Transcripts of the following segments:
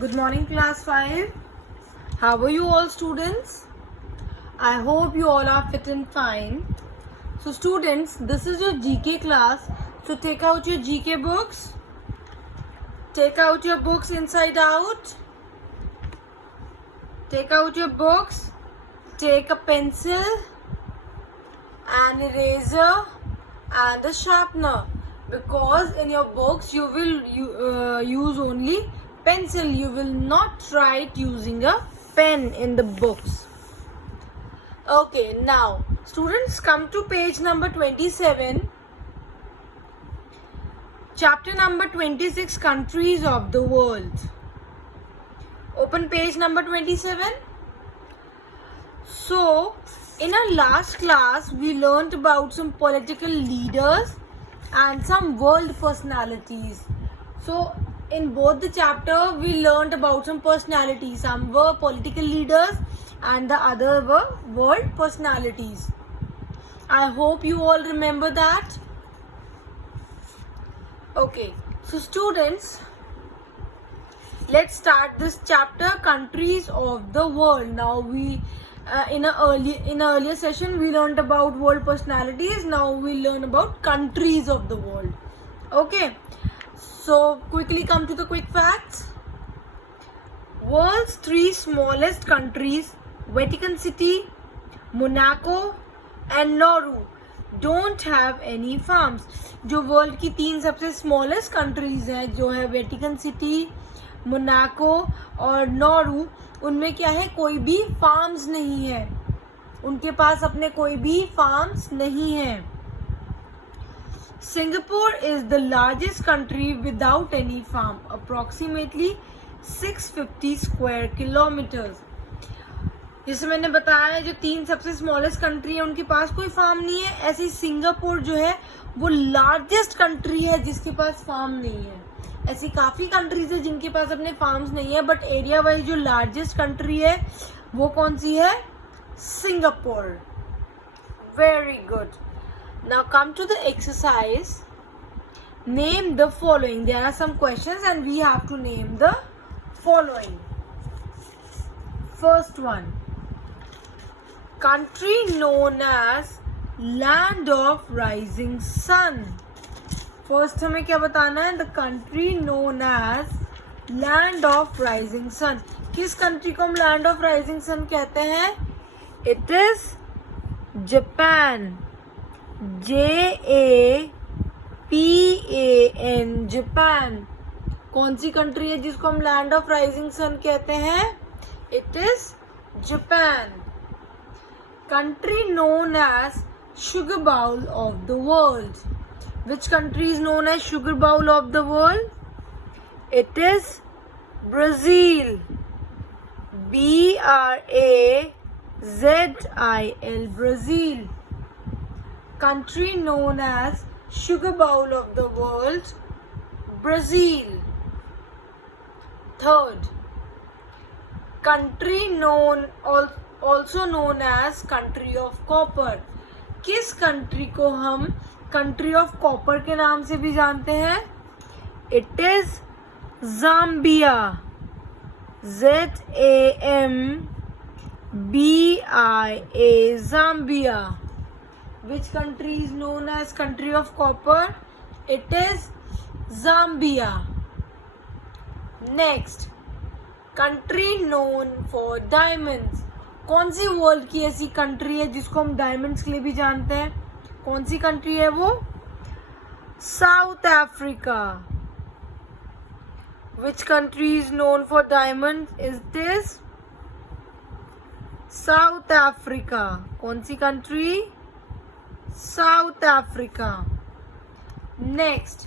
Good morning, class 5. How are you all, students? I hope you all are fit and fine. So, students, this is your GK class. So, take out your GK books. Take out your books inside out. Take out your books. Take a pencil, an eraser, and a sharpener. Because in your books, you will use only pencil. You will not write using a pen in the books. Okay, now students, come to page number 27, chapter number 26, countries of the world. Open page number 27. So in our last class we learnt about some political leaders and some world personalities. So in both the chapter we learnt about some personalities. Some were political leaders and the other were world personalities. I hope you all remember that. Okay, so students, let's start this chapter, countries of the world. Now we in an earlier session we learned about world personalities. Now we learn about countries of the world. Okay, so quickly come to the quick facts. World's 3 smallest countries, Vatican City, Monaco and Nauru, don't have any farms. जो world की 3 सबसे smallest countries हैं, जो है Vatican city, Monaco और Nauru, उनमें क्या है, कोई भी फार्म्स नहीं है. उनके पास अपने कोई भी फार्म्स नहीं है. Singapore is the largest country without any farm, approximately 650 square kilometers. जैसे मैंने बताया, जो 3 सबसे स्मॉलेस्ट कंट्री है उनके पास कोई फार्म नहीं है. ऐसे सिंगापुर जो है वो लार्जेस्ट कंट्री है जिसके पास फार्म नहीं है. ऐसी काफी कंट्रीज है जिनके पास अपने फार्म्स नहीं है, बट एरिया वाइज जो लार्जेस्ट कंट्री है वो कौन सी है? Singapore. Very good. Now come to the exercise. Name the following. There are some questions and we have to name the following. First one, country known as land of rising sun. First हमें क्या बताना है? The country known as land of rising sun. किस country को हम land of rising सन कहते हैं? It is Japan. JAPAN, Japan. कौन सी कंट्री है जिसको हम लैंड ऑफ राइजिंग सन कहते हैं? It is Japan. Country known as sugar bowl of the world. Which country is known as sugar bowl of the world? It is Brazil. BRAZIL, Brazil. Country known as sugar bowl of the world, Brazil. Third, country known also known as country of copper. किस country को हम country of copper के नाम से भी जानते हैं? It is Zambia. ZAMBIA, Zambia. Which country is known as country of copper? It is Zambia. Next, country known for diamonds. कौन सी वर्ल्ड की ऐसी कंट्री है जिसको हम डायमंड्स के लिए भी जानते हैं? कौन सी कंट्री है वो? South Africa. Which country is known for diamond? Is this South Africa. कौन सी country? South Africa. Next,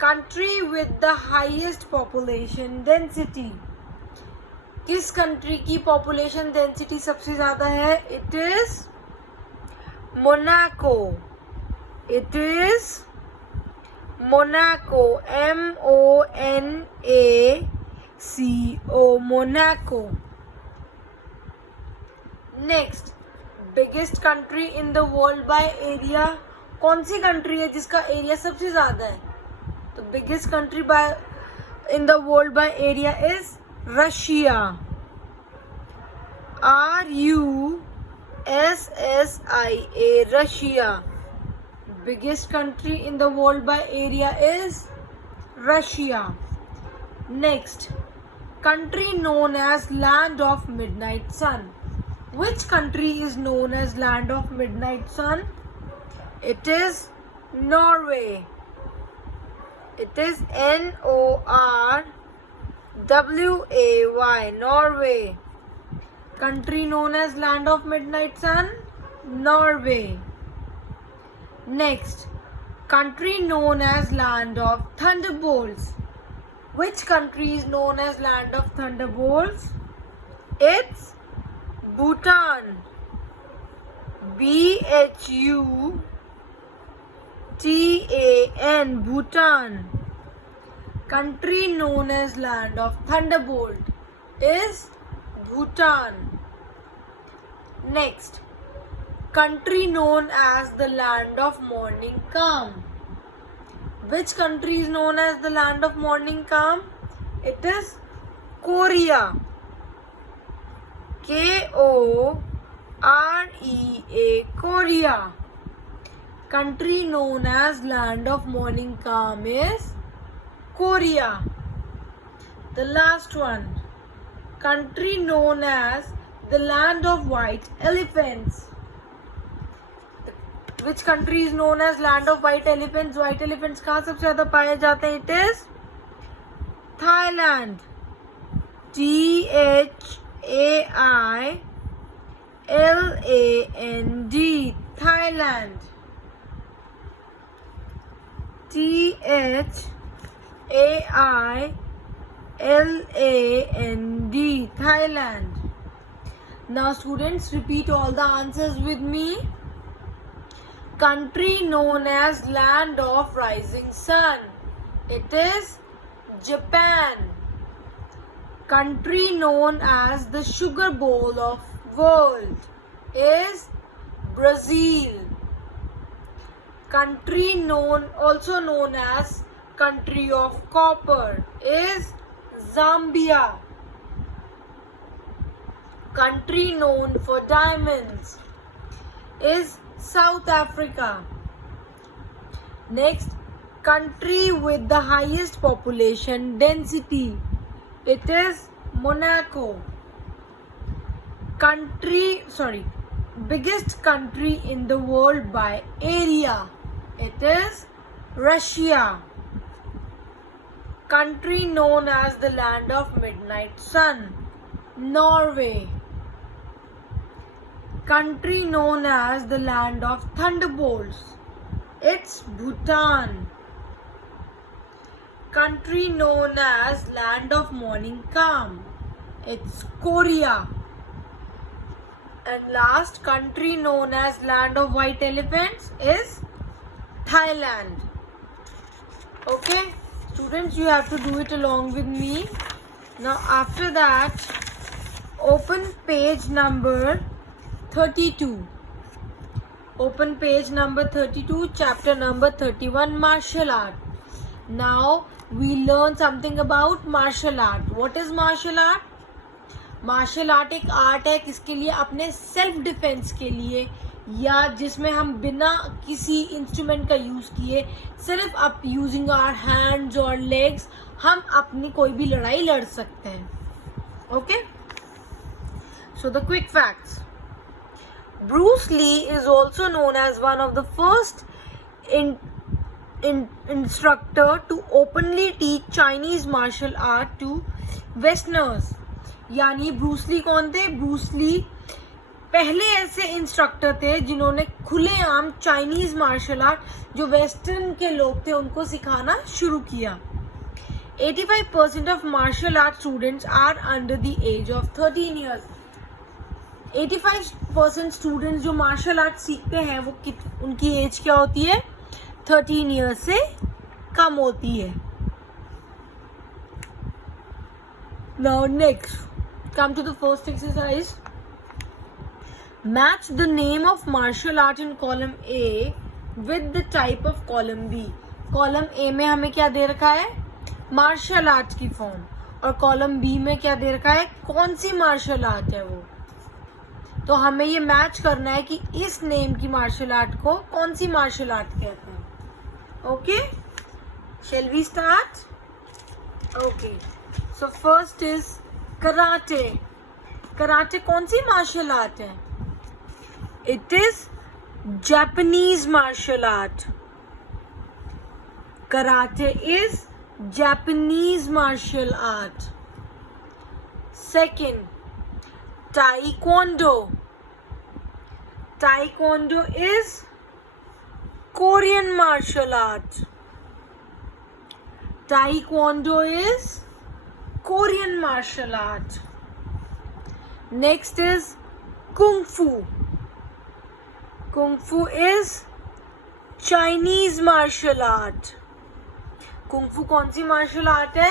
country with the highest population density. किस कंट्री की पॉपुलेशन डेंसिटी सबसे ज्यादा है? It is Monaco. It is Monaco. MONACO, Monaco. Next, biggest country in the world by area. कौन सी country है जिसका एरिया सबसे ज्यादा है? तो biggest country bye in the world by area is Russia. RUSSIA, Russia. Biggest country in the world by area is Russia. Next, country known as Land of Midnight Sun. Which country is known as Land of Midnight Sun? It is Norway. It is NORWAY, Norway. Country known as Land of Midnight Sun, Norway. Next, country known as Land of Thunderbolts. Which country is known as Land of Thunderbolts? It's Bhutan. BHUTAN, Bhutan. Country known as Land of Thunderbolt is Bhutan. Next, country known as the Land of Morning Calm. Which country is known as the Land of Morning Calm? It is Korea. KOREA, Korea. Country known as Land of Morning Calm is Korea. The last one, country known as the Land of White Elephants. Which country is known as Land of White Elephants? White elephants कहाँ सबसे ज़्यादा पाए जाते हैं? It is Thailand. THAILAND, Thailand. THAILAND, Thailand. Now students, repeat all the answers with me. Country known as Land of Rising Sun. It is Japan. Country known as the Sugar Bowl of World is Brazil. Country also known as Country of Copper is Zambia. Country known for diamonds is South Africa. Next, country with the highest population density. It is Monaco. Biggest country in the world by area. It is Russia. Country known as the Land of Midnight Sun, Norway. Country known as the Land of Thunderbolts, it's Bhutan. Country known as Land of Morning Calm, it's Korea. And last, country known as Land of White Elephants is Thailand. Okay, students, you have to do it along with me. Now after that, open page number 32. Open page number 32, chapter number 31, martial art. Now we learn something about martial art. What is martial art? Martial art एक art है किसके लिए? अपने self defence के लिए, या जिसमें हम बिना किसी इंस्ट्रूमेंट का यूज किए, सिर्फ आप यूजिंग आवर हैंड्स और लेग्स, हम अपनी कोई भी लड़ाई लड़ सकते हैं. Okay, so the quick facts. Bruce Lee is also known as one of the first instructor to openly teach Chinese martial art to Westerners. यानी ब्रूस ली कौन थे? ब्रूस ली पहले ऐसे इंस्ट्रक्टर थे जिन्होंने खुलेआम चाइनीज मार्शल आर्ट जो western के लोग थे उनको सिखाना शुरू किया. 85% of martial art students are under the age of 13 years. 85% students जो मार्शल आर्ट सीखते हैं वो उनकी एज क्या होती है? 13 years से कम होती है. Now next, come to the first exercise. Match the name of martial art in column A with the type of column B. column A में हमें क्या दे रखा है? मार्शल आर्ट की फॉर्म, और कॉलम बी में क्या दे रखा है, कौन सी मार्शल आर्ट है वो। तो हमें ये मैच करना है कि इस नेम की मार्शल आर्ट को कौन सी मार्शल आर्ट कहते हैं। Okay, shall we start? Okay, so first is karate. Karate कौन सी मार्शल आर्ट है? It is Japanese martial art. Karate is Japanese martial art. Second, Taekwondo. Taekwondo is Korean martial art. Taekwondo is Korean martial art. Next is Kung Fu. Kung Fu is Chinese martial art. Kung fu कौन सी martial art है?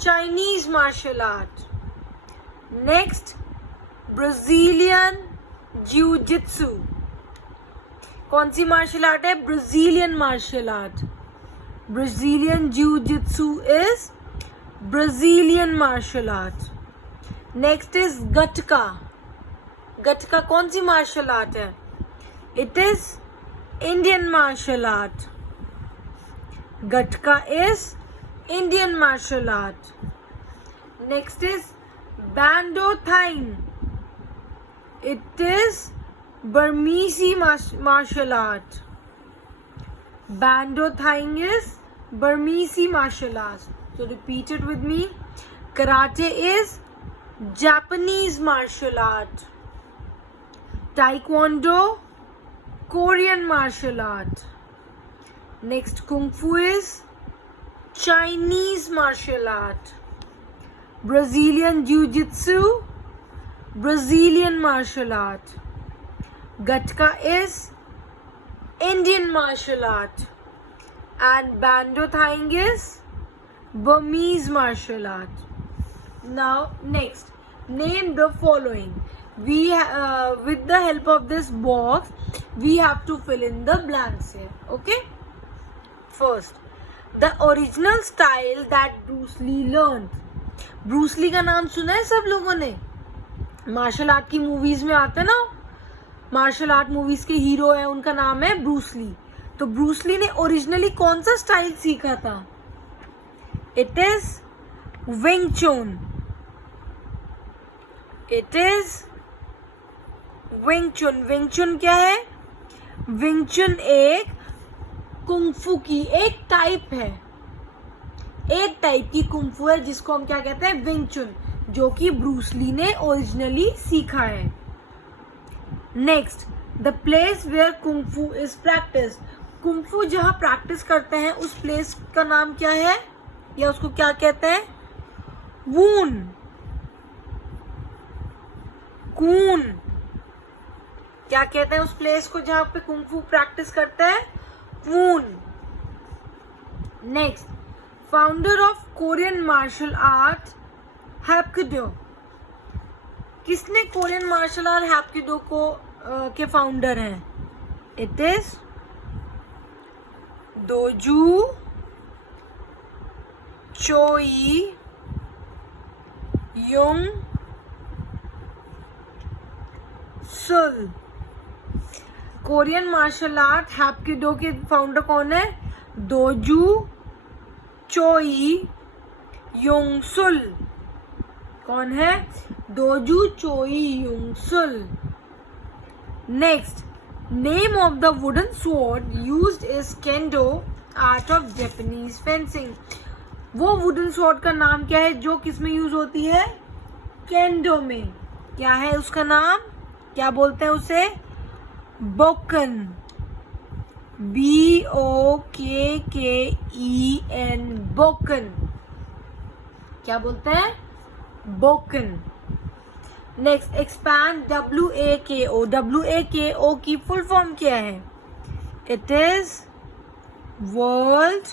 Chinese martial art. Next, Brazilian jiu jitsu. कौन सी martial art है? Brazilian martial art. Brazilian jiu jitsu is Brazilian martial art. Next is Gatka. Gatka कौन सी martial art है? It is Indian martial art. Gatka is Indian martial art. Next is Bando Thang. It is Burmese martial art. Bando Thang is Burmese martial art. So repeat it with me. Karate is Japanese martial art. Taekwondo, Korean martial art. Next, Kung Fu is Chinese martial art. Brazilian Jiu-Jitsu, Brazilian martial art. Gatka is Indian martial art. And Bando Thang is Burmese martial art. Now, next, name the following. With the help of this box, we have to fill in the blanks here. Okay? First, the original style that Bruce Lee learned. Bruce Lee का नाम सुना है सब लोगों ने? Martial art की movies में आते ना, मार्शल आर्ट मूवीज के हीरो है, उनका नाम है ब्रूस ली। तो ब्रूस ली ने ओरिजिनली कौन सा स्टाइल सीखा था? इट इज विंग चुन। इट इज विंग चुन। विंग चुन क्या है? विंग चुन एक कुंग फू की एक टाइप है, एक टाइप की कुंग फू है जिसको हम क्या कहते हैं? विंग चुन, जो कि ब्रूस ली ने ओरिजिनली सीखा है। Next, the place where kung fu is practice. Kung fu जहां प्रैक्टिस करते हैं उस प्लेस का नाम क्या है, या उसको क्या कहते हैं? वून। कून। क्या कहते हैं उस प्लेस को जहां पे कुंग फू प्रैक्टिस करते हैं? वून। Next, founder of Korean martial art hapkido. किसने कोरियन मार्शल आर्ट हैप्किडो को के फाउंडर हैं? इट इज दोजू चोई युंग सुल। कोरियन मार्शल आर्ट हैप्किडो के फाउंडर कौन है? दोजू चोई युंग सुल। कौन है? दोजू चोई युंग सुल। Next, name of the wooden sword used is केंडो, art of Japanese fencing. वो वुडन स्वॉर्ड का नाम क्या है जो किसमें यूज होती है? केंडो में। क्या है उसका नाम? क्या बोलते हैं उसे? बोकन। BOKKEN, बोकन। क्या बोलते हैं? बोकन। Next, expand WAKO। WAKO की फुल फॉर्म क्या है? It is world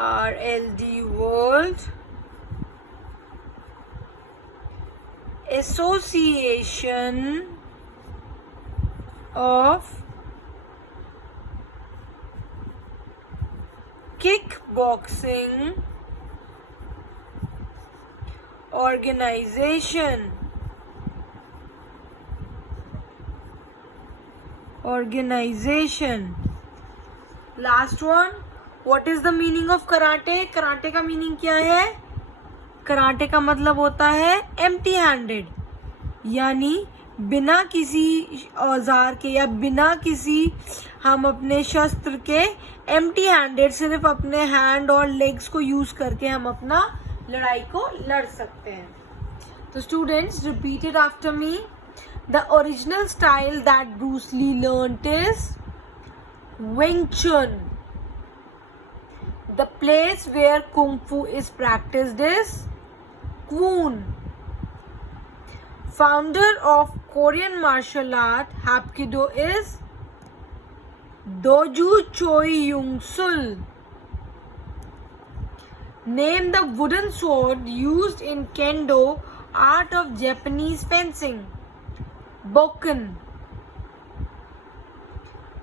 RLD world Association of kickboxing organization. Last one, what is the meaning of karate? Karate का meaning क्या है? कराटे का मतलब होता है empty handed, यानी बिना किसी औजार के या बिना किसी हम अपने शस्त्र के empty handed, सिर्फ अपने हैंड और लेग्स को यूज करके हम अपना लड़ाई को लड़ सकते हैं. तो students, repeat it after me. The original style that Bruce Lee learnt is Wing Chun. The place where Kung Fu is practiced is Kwoon. Founder of Korean martial art Hapkido is Doju Choi Young Sul. Name the wooden sword used in Kendo, art of Japanese fencing. Bokken.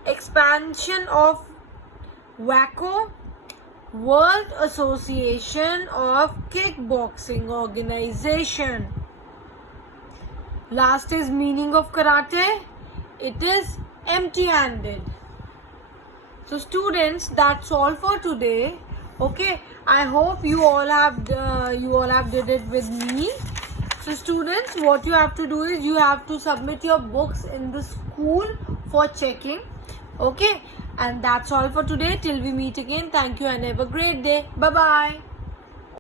Expansion of WACO, World Association of Kickboxing Organization. Last is meaning of karate. It is empty-handed. So students, that's all for today. Okay, I hope you all have did it with me. So students, what you have to do is you have to submit your books in the school for checking. Okay, and that's all for today. Till we meet again, thank you and have a great day. Bye bye.